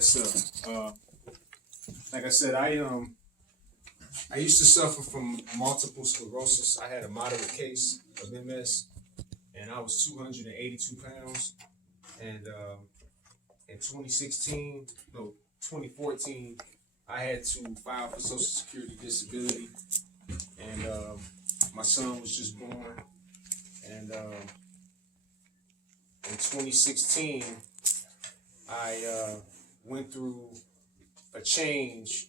Yes, sir. Like I said, I used to suffer from multiple sclerosis. I had a moderate case of MS, and I was 282 pounds. And in 2016, no, 2014, I had to file for Social Security disability, and my son was just born. And in 2016, I went through a change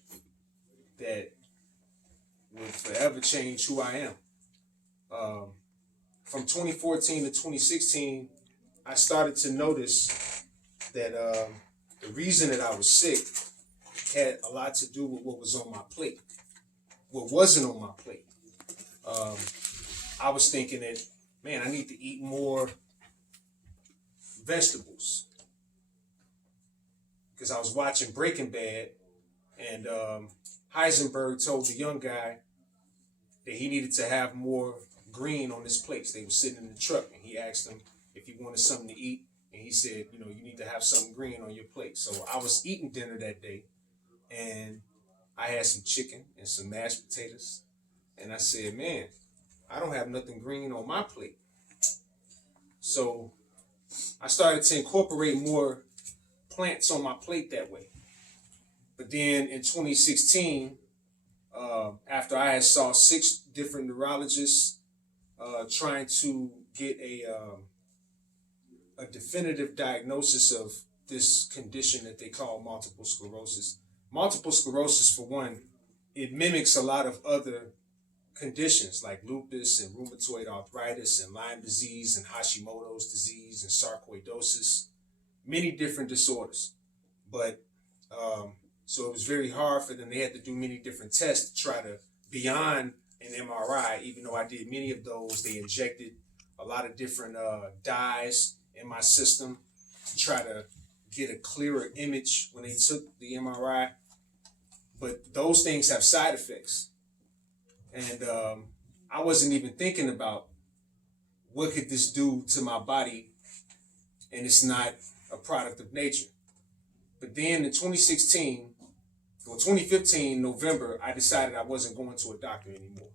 that will forever change who I am. From 2014 to 2016, I started to notice that the reason that I was sick had a lot to do with what was on my plate. What wasn't on my plate. I was thinking that, man, I need to eat more vegetables. Because I was watching Breaking Bad, and Heisenberg told the young guy that he needed to have more green on his plates. They were sitting in the truck, and he asked him if he wanted something to eat, and he said, you need to have something green on your plate. So I was eating dinner that day, and I had some chicken and some mashed potatoes, and I said, man, I don't have nothing green on my plate. So I started to incorporate more plants on my plate that way. But then in 2016, after I had saw 6 different neurologists trying to get a definitive diagnosis of this condition that they call multiple sclerosis. Multiple sclerosis, for one, it mimics a lot of other conditions like lupus and rheumatoid arthritis and Lyme disease and Hashimoto's disease and sarcoidosis, many different disorders. But so it was very hard for them. They had to do many different tests to try to, beyond an MRI, even though I did many of those, they injected a lot of different dyes in my system to try to get a clearer image when they took the MRI. But those things have side effects. And I wasn't even thinking about what could this do to my body, and it's not a product of nature. But then in 2015, November, I decided I wasn't going to a doctor anymore.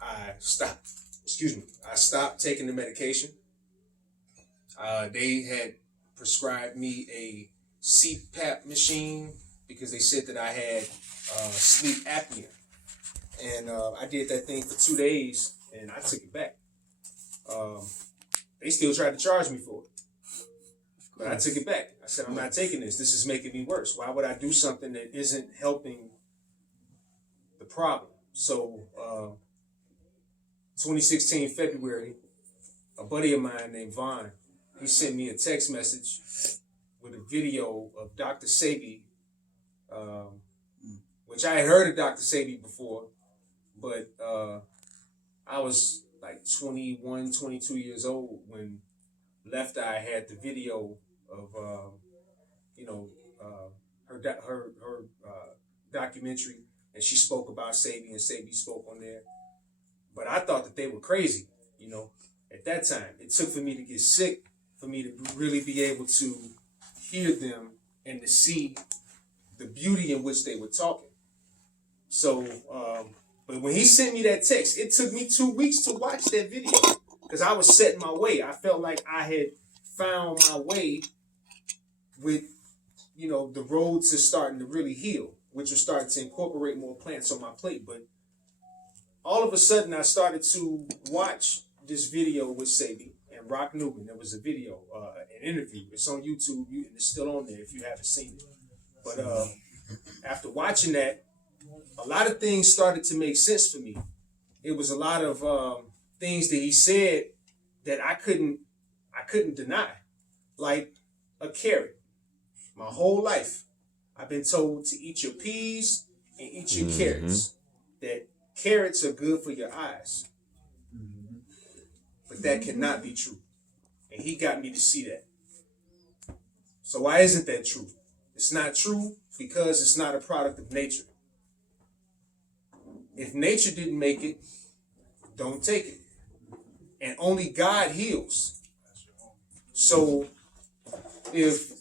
I stopped taking the medication. They had prescribed me a CPAP machine because they said that I had sleep apnea. And I did that thing for 2 days, and I took it back. They still tried to charge me for it. But I took it back. I said, I'm not taking this. This is making me worse. Why would I do something that isn't helping the problem? So 2016 February, a buddy of mine named Vaughn, he sent me a text message with a video of Dr. Sebi, which I had heard of Dr. Sebi before, but I was like 21, 22 years old when Left Eye had the video of her documentary, and she spoke about Sebi, and Sebi spoke on there. But I thought that they were crazy, at that time. It took for me to get sick for me to really be able to hear them and to see the beauty in which they were talking. So, but when he sent me that text, it took me 2 weeks to watch that video because I was setting my way. I felt like I had found my way with, the road to starting to really heal, which was starting to incorporate more plants on my plate. But all of a sudden, I started to watch this video with Sebi and Rock Newman. There was a video, an interview. It's on YouTube, and it's still on there if you haven't seen it. But after watching that, a lot of things started to make sense for me. It was a lot of things that he said that I couldn't deny, like a carrot. My whole life, I've been told to eat your peas and eat your carrots. That carrots are good for your eyes. But that cannot be true. And he got me to see that. So why isn't that true? It's not true because it's not a product of nature. If nature didn't make it, don't take it. And only God heals. So if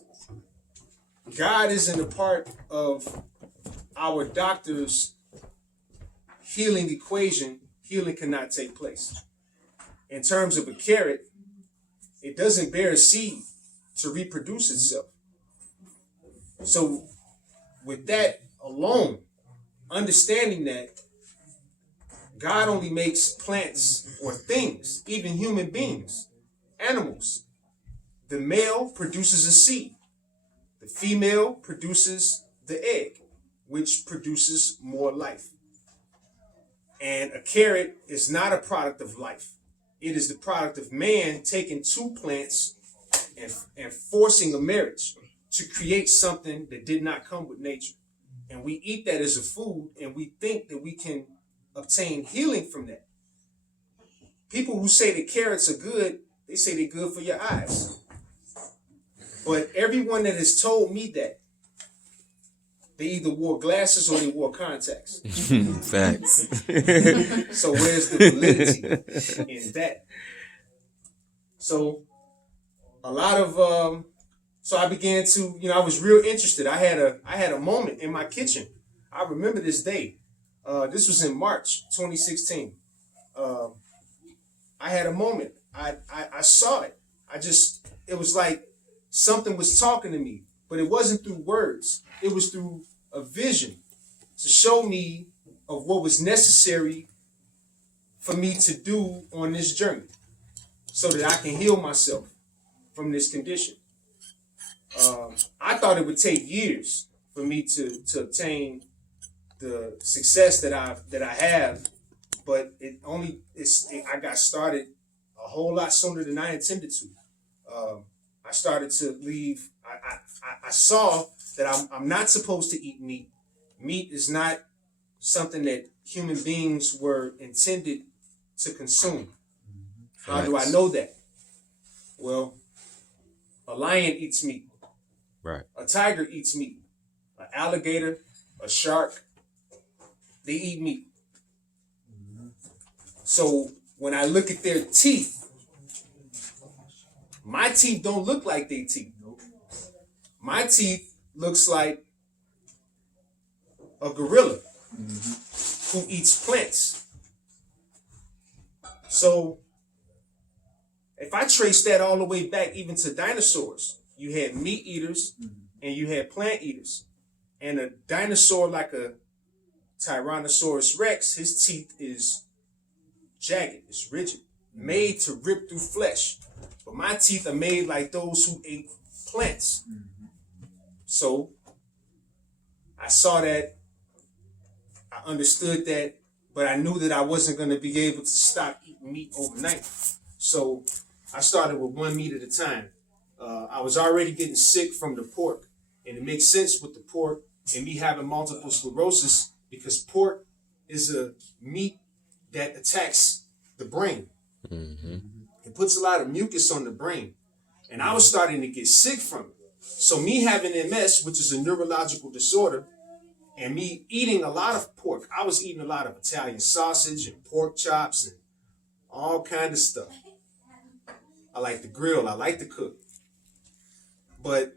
God isn't a part of our doctor's healing equation. Healing cannot take place. In terms of a carrot, it doesn't bear a seed to reproduce itself. So with that alone, understanding that God only makes plants or things, even human beings, animals. The male produces a seed. The female produces the egg, which produces more life. And a carrot is not a product of life. It is the product of man taking two plants and forcing a marriage to create something that did not come with nature. And we eat that as a food, and we think that we can obtain healing from that. People who say that carrots are good, they say they're good for your eyes. But everyone that has told me that, they either wore glasses or they wore contacts. Facts. So where's the validity in that? So a lot of so I began to, I was real interested. I had a moment in my kitchen. I remember this day. This was in March 2016. I had a moment. I saw it. It was like something was talking to me, but it wasn't through words. It was through a vision to show me of what was necessary for me to do on this journey so that I can heal myself from this condition. I thought it would take years for me to obtain the success that I have, but I got started a whole lot sooner than I intended to. I started to leave. I saw that I'm not supposed to eat meat. Meat is not something that human beings were intended to consume. How do I know that? Well, a lion eats meat. Right. A tiger eats meat. An alligator, a shark, they eat meat. So when I look at their teeth, my teeth don't look like their teeth. My teeth looks like a gorilla who eats plants. So if I trace that all the way back even to dinosaurs, you had meat eaters and you had plant eaters. And a dinosaur like a Tyrannosaurus Rex, his teeth is jagged, it's rigid, made to rip through flesh. But my teeth are made like those who ate plants. So I saw that, I understood that, but I knew that I wasn't going to be able to stop eating meat overnight. So I started with one meat at a time. I was already getting sick from the pork, and it makes sense with the pork and me having multiple sclerosis because pork is a meat that attacks the brain. Mm-hmm. It puts a lot of mucus on the brain, and I was starting to get sick from it. So me having MS, which is a neurological disorder, and me eating a lot of pork, I was eating a lot of Italian sausage and pork chops and all kind of stuff. I like to grill, I like to cook. But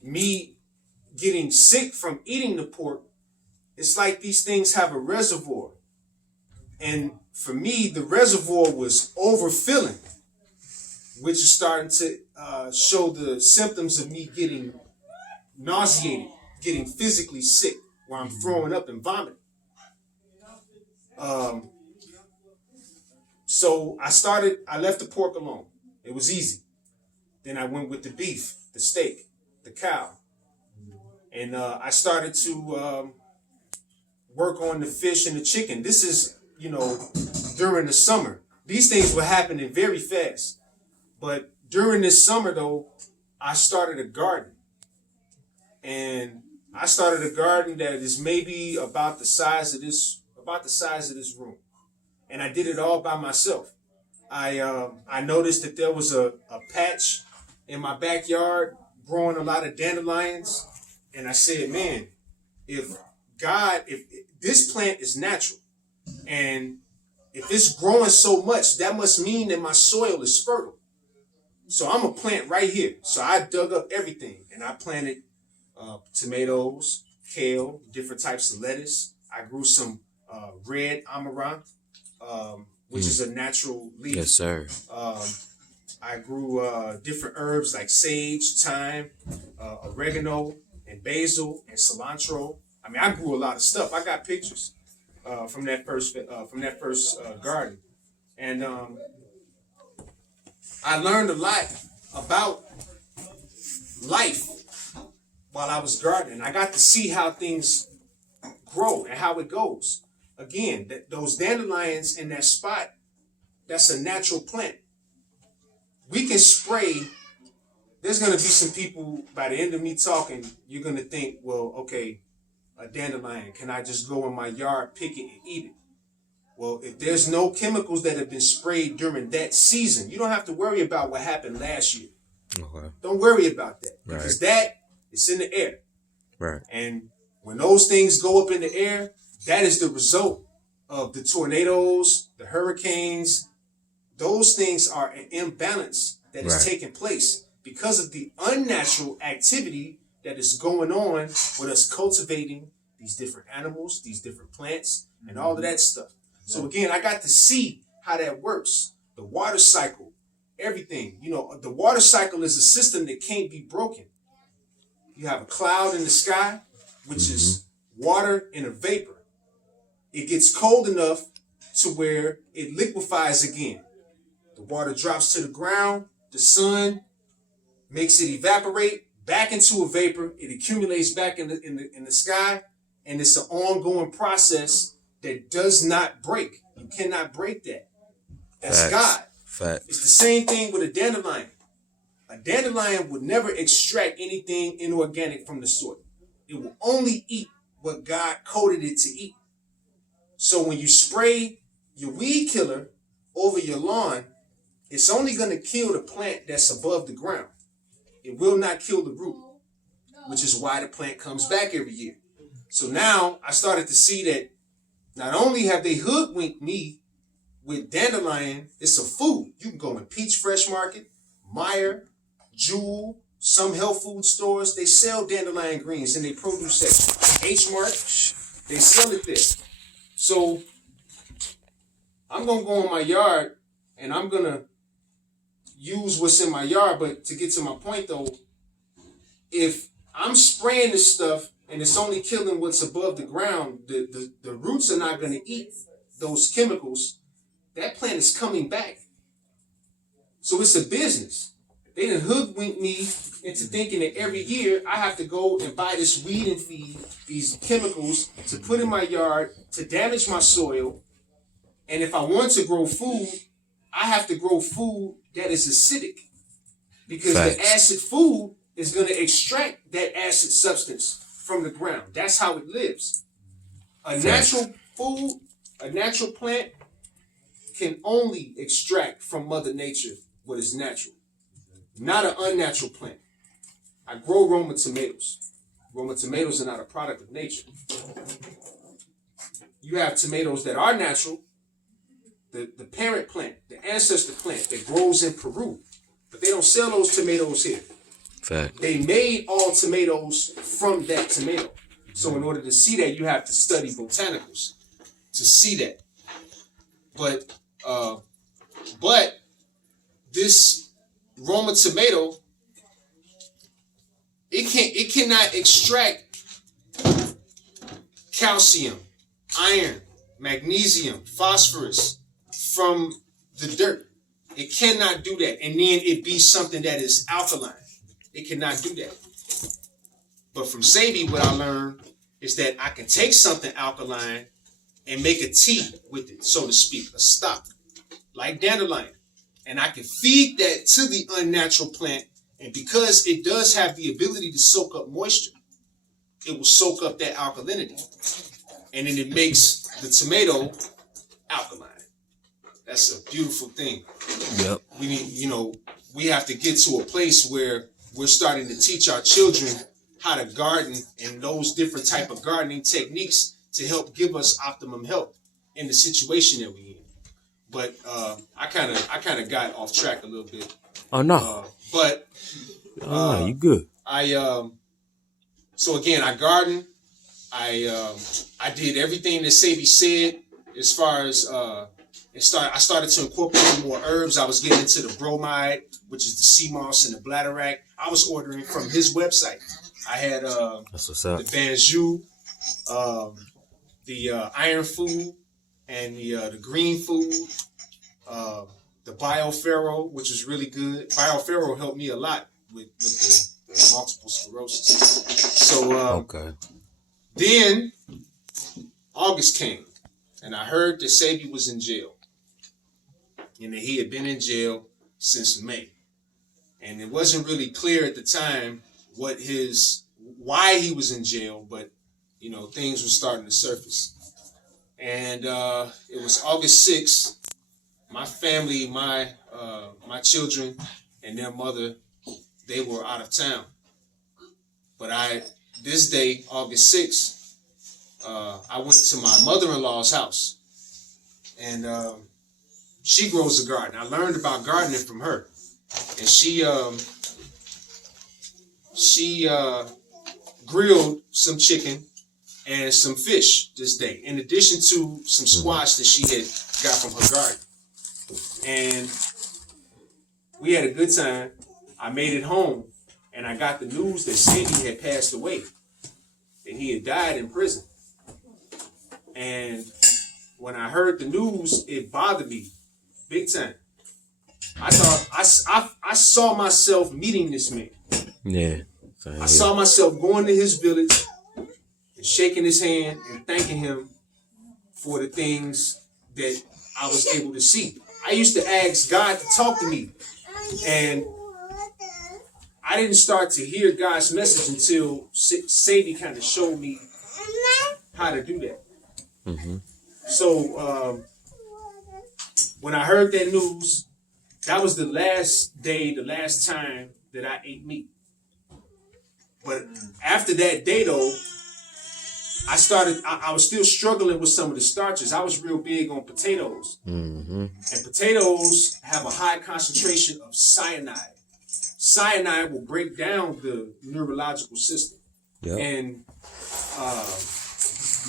me getting sick from eating the pork, it's like these things have a reservoir. And for me, the reservoir was overfilling, which is starting to show the symptoms of me getting nauseated, getting physically sick, where I'm throwing up and vomiting. So I left the pork alone. It was easy. Then I went with the beef, the steak, the cow. And I started to work on the fish and the chicken. This is, during the summer. These things were happening very fast. But during this summer, though, I started a garden. And I started a garden that is maybe about the size of this room. And I did it all by myself. I noticed that there was a patch in my backyard growing a lot of dandelions. And I said, man, if this plant is natural, and if it's growing so much, that must mean that my soil is fertile. So I'm a plant right here. So I dug up everything and I planted tomatoes, kale, different types of lettuce. I grew some red amaranth, which is a natural leaf. Yes, sir. I grew different herbs like sage, thyme, oregano, and basil, and cilantro. I mean, I grew a lot of stuff. I got pictures from that first garden, and I learned a lot about life while I was gardening. I got to see how things grow and how it goes. Again, those dandelions in that spot, that's a natural plant. We can spray. There's going to be some people, by the end of me talking, you're going to think, well, okay, a dandelion, can I just go in my yard, pick it, and eat it? Well, if there's no chemicals that have been sprayed during that season, you don't have to worry about what happened last year. Okay. Don't worry about that. Right. Because that is in the air. Right. And when those things go up in the air, that is the result of the tornadoes, the hurricanes. Those things are an imbalance that is taking place because of the unnatural activity that is going on with us cultivating these different animals, these different plants, and all of that stuff. So again, I got to see how that works. The water cycle, everything. You know, the water cycle is a system that can't be broken. You have a cloud in the sky, which is water in a vapor. It gets cold enough to where it liquefies again. The water drops to the ground, the sun makes it evaporate back into a vapor. It accumulates back in the sky, and it's an ongoing process that does not break. You cannot break that. That's Facts. God. Facts. It's the same thing with a dandelion. A dandelion would never extract anything inorganic from the soil. It will only eat what God coded it to eat. So when you spray your weed killer over your lawn, it's only going to kill the plant that's above the ground. It will not kill the root, which is why the plant comes back every year. So now I started to see that not only have they hoodwinked me with dandelion, it's a food. You can go in Peach Fresh Market, Meijer, Jewel, some health food stores. They sell dandelion greens in their produce section. H Mart, they sell it there. So I'm going to go in my yard and I'm going to use what's in my yard. But to get to my point though, if I'm spraying this stuff and it's only killing what's above the ground, the roots are not going to eat those chemicals. That plant is coming back. So it's a business. They done hoodwinked me into thinking that every year I have to go and buy this weed and feed, these chemicals to put in my yard to damage my soil. And if I want to grow food, I have to grow food that is acidic. Because the acid food is going to extract that acid substance from the ground. That's how it lives. A natural food, a natural plant can only extract from Mother Nature what is natural. Not an unnatural plant. I grow Roma tomatoes. Roma tomatoes are not a product of nature. You have tomatoes that are natural. The parent plant, the ancestor plant that grows in Peru. But they don't sell those tomatoes here. Fact. They made all tomatoes from that tomato. So in order to see that, you have to study botanicals to see that. But this Roma tomato, it cannot extract calcium, iron, magnesium, phosphorus from the dirt. It cannot do that. And then it be something that is alkaline. It cannot do that. But from Sebi, what I learned is that I can take something alkaline and make a tea with it, so to speak, a stock, like dandelion. And I can feed that to the unnatural plant. And because it does have the ability to soak up moisture, it will soak up that alkalinity. And then it makes the tomato alkaline. That's a beautiful thing. Yep. We have to get to a place where we're starting to teach our children how to garden and those different type of gardening techniques to help give us optimum health in the situation that we're in. But I kind of got off track a little bit. Oh no. But Oh, you good. So again, I garden. I did everything that Sabi said as far as I started to incorporate more herbs. I was getting into the bromide, which is the sea moss and the bladderwrack. I was ordering from his website. I had That's what's up. the Banjou, the iron food, and the green food, the BioFerro, which is really good. BioFerro helped me a lot with the multiple sclerosis. So Okay. then August came, and I heard that Sabi was in jail, and that he had been in jail since May, and it wasn't really clear at the time why he was in jail, but things were starting to surface. And it was August 6th. My family, my children, and their mother, they were out of town. But this day, August 6th, I went to my mother-in-law's house, and she grows a garden. I learned about gardening from her, and she grilled some chicken and some fish this day, in addition to some squash that she had got from her garden. And we had a good time. I made it home, and I got the news that Sabi had passed away, that he had died in prison. And when I heard the news, it bothered me big time. I thought I saw myself meeting this man. Yeah. I saw myself going to his village and shaking his hand and thanking him for the things that I was able to see. I used to ask God to talk to me, and I didn't start to hear God's message until Sabi kind of showed me how to do that. Mm-hmm. So when I heard that news, that was the last time that I ate meat. But after that day, though, I was still struggling with some of the starches. I was real big on potatoes. Mm-hmm. And potatoes have a high concentration of cyanide. Cyanide will break down the neurological system and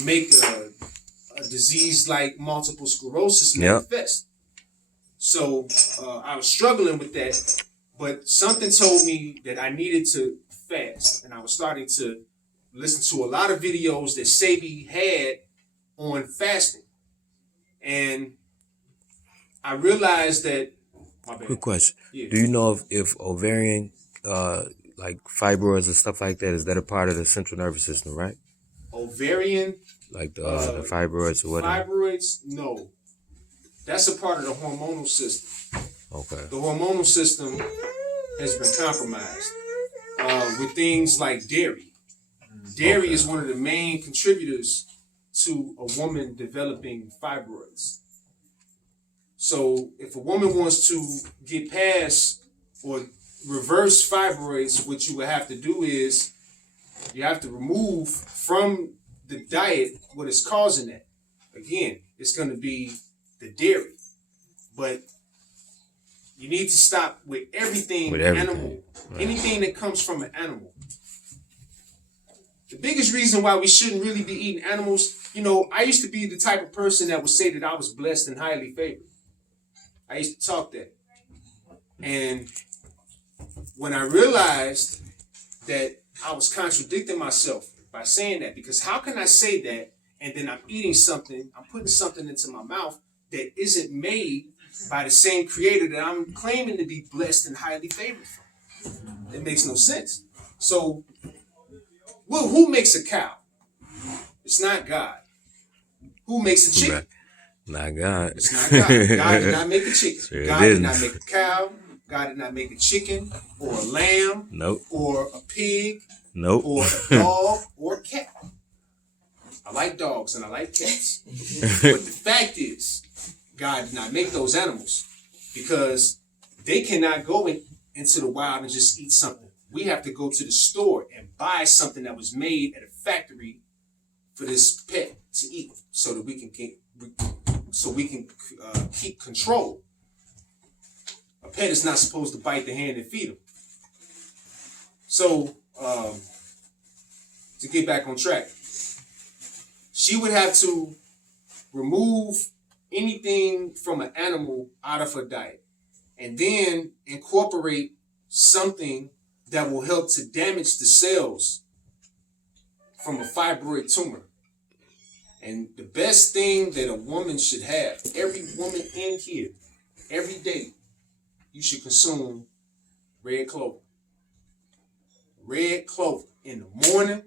make a disease like multiple sclerosis manifest. So I was struggling with that, but something told me that I needed to fast, and I was starting to listen to a lot of videos that Sabi had on fasting, and I realized that. Quick question: Yeah. Do you know if ovarian, like fibroids and stuff like that, is that a part of the central nervous system, right? Ovarian, like the fibroids or whatever. Fibroids, no. That's a part of the hormonal system. Okay. The hormonal system has been compromised with things like dairy. Dairy is one of the main contributors to a woman developing fibroids. So if a woman wants to get past or reverse fibroids, what you would have to do is you have to remove from the diet what is causing that. Again, it's going to be the dairy. But you need to stop with everything animal. Right. Anything that comes from an animal. The biggest reason why we shouldn't really be eating animals, I used to be the type of person that would say that I was blessed and highly favored. I used to talk that. And when I realized that I was contradicting myself by saying that, because how can I say that and then I'm eating something, I'm putting something into my mouth that isn't made by the same creator that I'm claiming to be blessed and highly favored from? It makes no sense. So, well, who makes a cow? It's not God. Who makes a chicken? Right. Not God. It's not God. God did not make a chicken. Sure God did not make a cow. God did not make a chicken or a lamb. Nope. Or a pig. Nope. Or a dog or a cat. I like dogs and I like cats. But the fact is, God did not make those animals because they cannot go into the wild and just eat something. We have to go to the store and buy something that was made at a factory for this pet to eat, so that we can keep control. A A pet is not supposed to bite the hand and feed them. So, to get back on track, she would have to remove anything from an animal out of her diet and then incorporate something that will help to damage the cells from a fibroid tumor. And the best thing that a woman should have, every woman in here, every day, you should consume red clover. Red clover in the morning,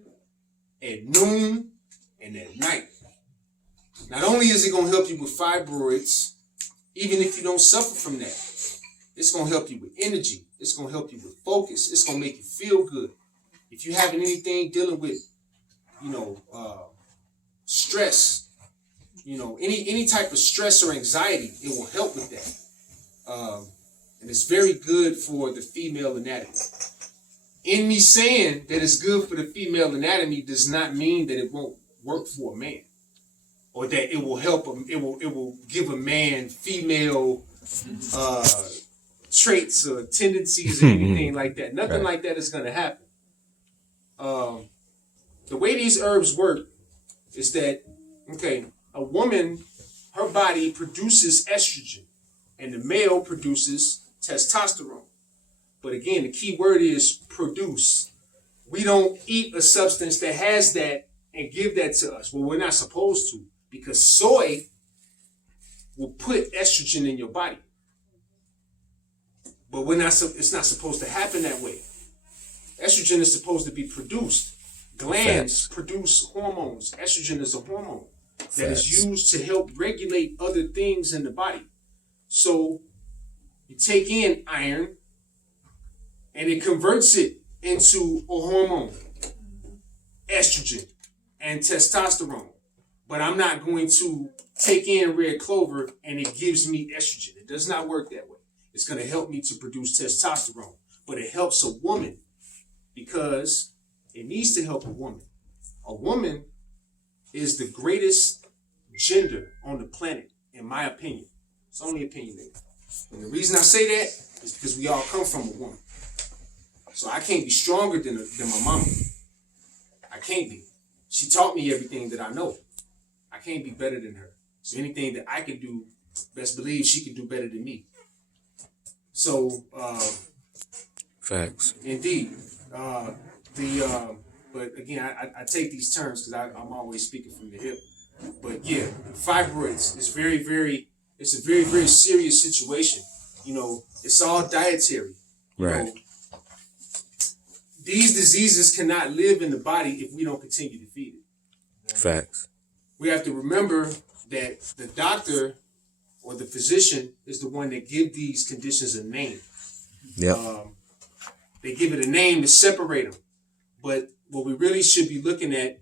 at noon, and at night. Not only is it going to help you with fibroids, even if you don't suffer from that, it's going to help you with energy. It's going to help you with focus. It's going to make you feel good. If you're having anything dealing with, stress, any type of stress or anxiety, it will help with that. And it's very good for the female anatomy. In me saying that it's good for the female anatomy does not mean that it won't work for a man, or that it will help him. It will give a man female traits or tendencies or anything like that. Nothing like that is going to happen. The way these herbs work is that, a woman, her body produces estrogen, and the male produces testosterone. But again, the key word is produce. We don't eat a substance that has that and give that to us. Well, we're not supposed to, because soy will put estrogen in your body. But it's not supposed to happen that way. Estrogen is supposed to be produced. Glands produce hormones. Estrogen is a hormone that is used to help regulate other things in the body. So you take in iron, and it converts it into a hormone, estrogen and testosterone. But I'm not going to take in red clover and it gives me estrogen. It does not work that way. It's going to help me to produce testosterone. But it helps a woman because it needs to help a woman. A woman is the greatest gender on the planet, in my opinion. It's only opinion. And the reason I say that is because we all come from a woman. So I can't be stronger than my mama. I can't be. She taught me everything that I know. I can't be better than her. So anything that I can do, best believe she can do better than me. So, Facts. Indeed. But again, I take these terms because I'm always speaking from the hip. But yeah, fibroids is it's a very, very serious situation. It's all dietary. Right. These diseases cannot live in the body if we don't continue to feed it. Facts. We have to remember that the doctor or the physician is the one that give these conditions a name. Yep. They give it a name to separate them. But what we really should be looking at,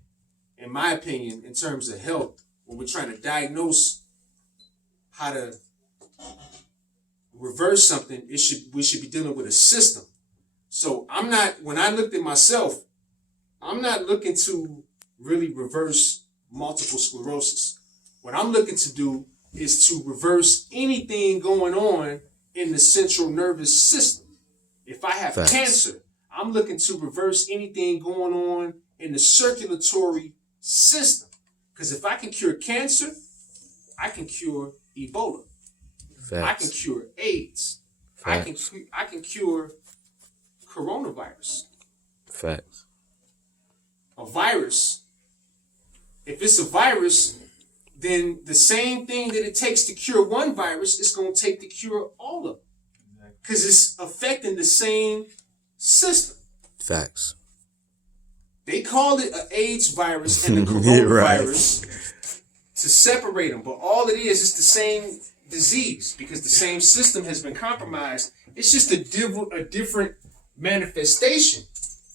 in my opinion, in terms of health, when we're trying to diagnose how to reverse something, we should be dealing with a system. So when I looked at myself, I'm not looking to really reverse multiple sclerosis. What I'm looking to do is to reverse anything going on in the central nervous system. If I have cancer, I'm looking to reverse anything going on in the circulatory system. Because if I can cure cancer, I can cure Ebola. Facts. I can cure AIDS. I can cure coronavirus. Facts. A virus. If it's a virus, then the same thing that it takes to cure one virus, it's going to take to cure all of them. Because it's affecting the same system. Facts. They call it an AIDS virus and a coronavirus to separate them. But all it is the same disease because the same system has been compromised. It's just a different manifestation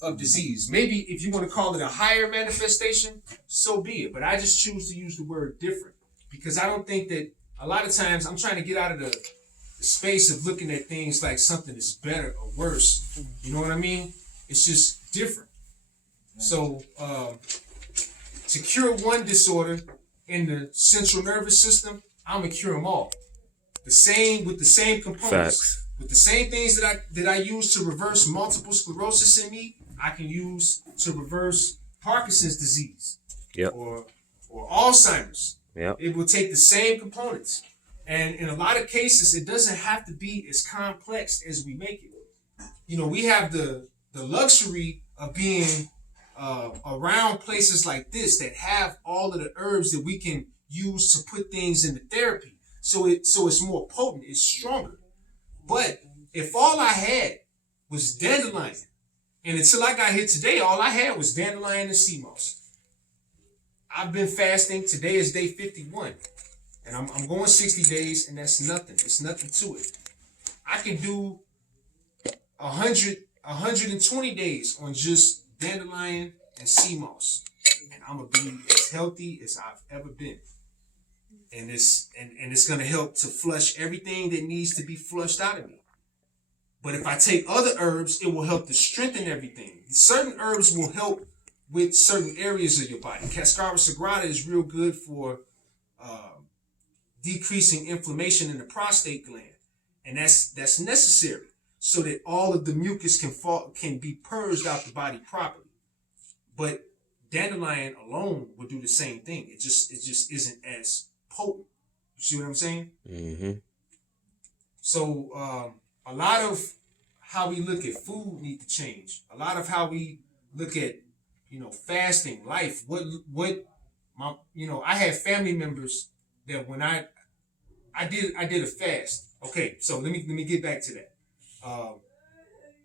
of disease. Maybe if you want to call it a higher manifestation, so be it. But I just choose to use the word different because I don't think that a lot of times I'm trying to get out of the space of looking at things like something is better or worse. You know what I mean? It's just different. So to cure one disorder in the central nervous system, I'm gonna cure them all. With the same components. Facts. with the same things that I use to reverse multiple sclerosis in me, I can use to reverse Parkinson's disease. Yep. Or Alzheimer's. Yep. It will take the same components. And in a lot of cases, it doesn't have to be as complex as we make it. You know, we have the luxury of being around places like this that have all of the herbs that we can use to put things into therapy. So it's more potent, it's stronger. But if all I had was dandelion, and until I got here today, all I had was dandelion and sea moss. I've been fasting. Today is day 51. And I'm going 60 days, and that's nothing. It's nothing to it. I can do 120 days on just dandelion and sea moss. And I'm going to be as healthy as I've ever been. And it's going to help to flush everything that needs to be flushed out of me. But if I take other herbs, it will help to strengthen everything. Certain herbs will help with certain areas of your body. Cascara sagrada is real good for decreasing inflammation in the prostate gland. And that's necessary so that all of the mucus can be purged out the body properly. But dandelion alone will do the same thing. It just isn't as potent. You see what I'm saying? Mm-hmm. So a lot of how we look at food need to change. A lot of how we look at, fasting, life. I had family members that when I did a fast. Okay, so let me get back to that.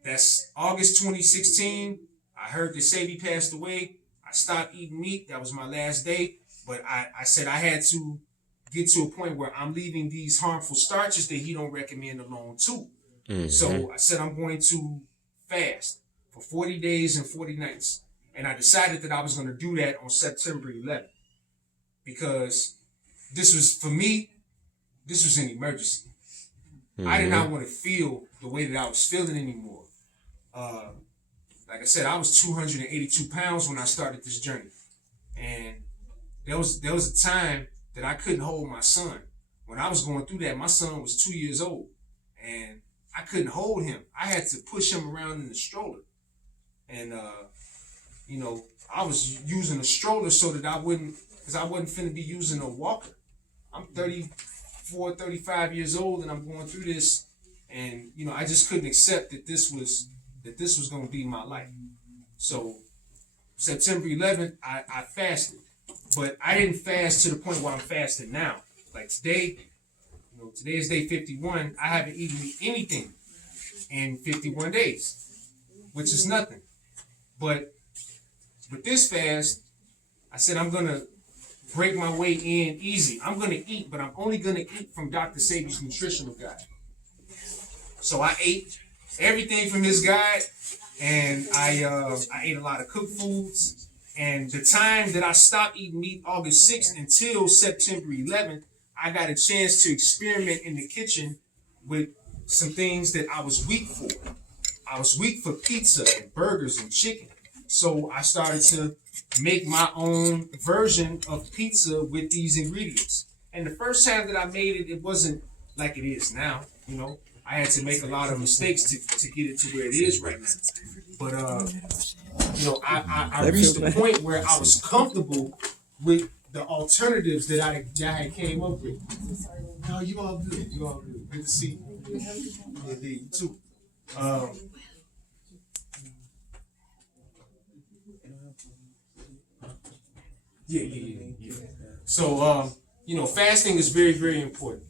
That's August 2016. I heard that Sadie passed away. I stopped eating meat. That was my last day. But I said I had to get to a point where I'm leaving these harmful starches that he don't recommend alone too. Mm-hmm. So I said I'm going to fast for 40 days and 40 nights. And I decided that I was going to do that on September 11th. Because this was, for me, this was an emergency. Mm-hmm. I did not want to feel the way that I was feeling anymore. Like I said, I was 282 pounds when I started this journey. And there was a time that I couldn't hold my son. When I was going through that, my son was 2 years old. And I couldn't hold him. I had to push him around in the stroller. And, I was using a stroller so that I wasn't finna be using a walker. I'm 34, 35 years old and I'm going through this. And, I just couldn't accept that this was going to be my life. So September 11th, I fasted. But I didn't fast to the point where I'm fasting now. Like today, today is day 51. I haven't eaten anything in 51 days, which is nothing. But with this fast, I said I'm going to break my way in easy. I'm going to eat, but I'm only going to eat from Dr. Sabi's nutritional guide. So I ate everything from his guide, and I ate a lot of cooked foods. And the time that I stopped eating meat, August 6th until September 11th, I got a chance to experiment in the kitchen with some things that I was weak for. I was weak for pizza and burgers and chicken. So I started to make my own version of pizza with these ingredients. And the first time that I made it, it wasn't like it is now. I had to make a lot of mistakes to get it to where it is right now. But, I reached the point where I was comfortable with the alternatives that I had came up with. No, you all good. You all good. Good to see you. Indeed, you too. Yeah. So, fasting is very, very important.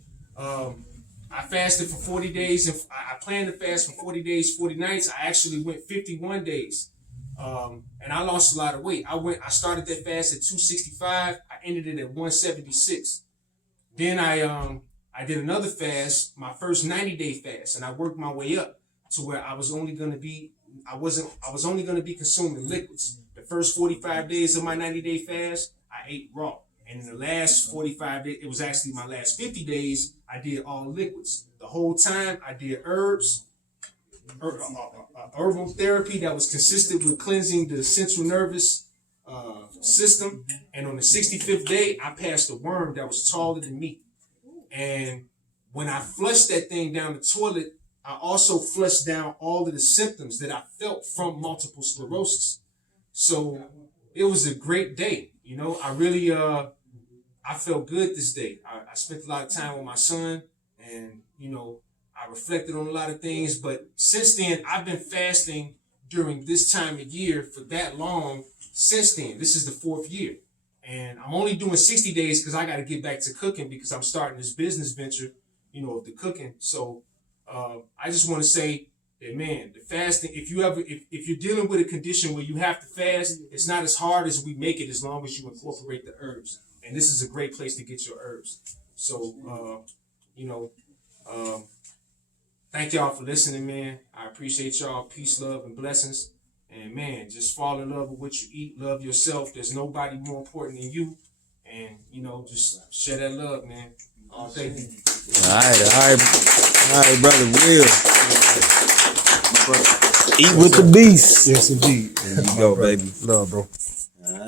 I fasted for 40 days, and I planned to fast for 40 days, 40 nights. I actually went 51 days, and I lost a lot of weight. I started that fast at 265. I ended it at 176. Then I did another fast, my first 90-day fast, and I worked my way up to where I was only going to be consuming liquids. The first 45 days of my 90-day fast, I ate raw. And in the last 45 days, it was actually my last 50 days, I did all liquids. The whole time I did herbs, herbal therapy that was consistent with cleansing the central nervous system. And on the 65th day, I passed a worm that was taller than me. And when I flushed that thing down the toilet, I also flushed down all of the symptoms that I felt from multiple sclerosis. So it was a great day. You know, I really, I felt good this day. I spent a lot of time with my son, and, you know, I reflected on a lot of things. But since then, I've been fasting during this time of year for that long. Since then, this is the 4th year. And I'm only doing 60 days because I got to get back to cooking because I'm starting this business venture, you know, of the cooking. So I just want to say that, man, the fasting, if you're dealing with a condition where you have to fast, it's not as hard as we make it as long as you incorporate the herbs. And this is a great place to get your herbs. So, you know, thank y'all for listening, man. I appreciate y'all. Peace, love, and blessings. And, man, just fall in love with what you eat. Love yourself. There's nobody more important than you. And, you know, just share that love, man. All day. All right, brother. Real. Eat with the beast. Yes, indeed. There you go, baby. Love, bro.